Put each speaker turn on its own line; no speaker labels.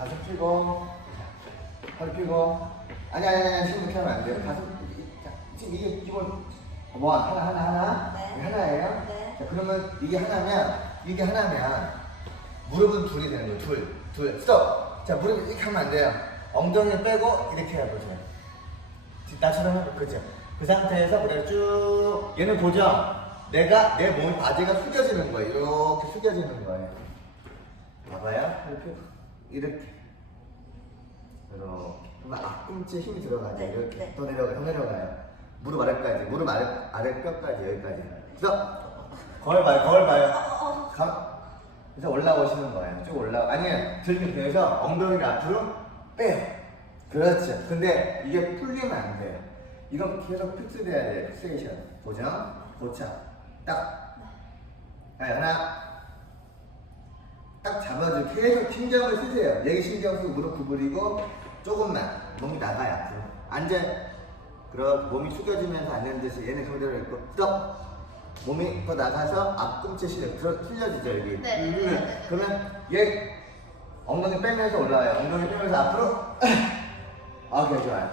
가슴 펴고 허리 펴고. 아니 아니 아니 지금 그렇게 하면 안 돼요. 가슴 자, 지금 이게 기본 뭐 하나 하나 하나?
네.
이게 하나예요?
네.
자 그러면 이게 하나면 이게 하나면 무릎은 둘이 되는 거예요. 둘둘. 스톱! 자 무릎 이렇게 하면 안 돼요. 엉덩이 빼고 이렇게 해보세요 나처럼 해보 그죠? 그 상태에서 그대로 쭉 얘는 보죠 내가 내 몸 바지가 숙여지는 거예요. 이렇게 숙여지는 거예요. 봐봐요. 이렇게 이렇게. 이렇게 그러면 앞꿈치에 힘이 들어가죠.
네,
이렇게
네.
더 내려가 더 내려가요. 무릎 아래까지 무릎 아래 아래 뼈까지 여기까지. 그래서 거울 봐요 거울 봐요. 가, 그래서 올라오시는 거예요. 쭉 올라 아니면 들면 돼서 엉덩이를 앞으로 빼요. 그렇죠. 근데 이게 풀리면 안 돼요. 이건 계속 픽스돼야 돼요. 픽스에이션. 고정 고착. 딱. 자, 하나 딱 잡아줘. 계속 신경을 쓰세요. 여기 신경 쓰고 무릎 구부리고 조금만 몸이 나가요 앞으로. 앉아. 그럼 몸이 숙여지면서 앉는 듯이 얘는 그대로 있고 스톱. 몸이 더 나가서 앞꿈치 실력 들어 틀려지죠 여기.
네, 네, 네.
그러면 얘 엉덩이 빼면서 올라와요. 엉덩이 빼면서 앞으로. 아, 오케이 좋아요.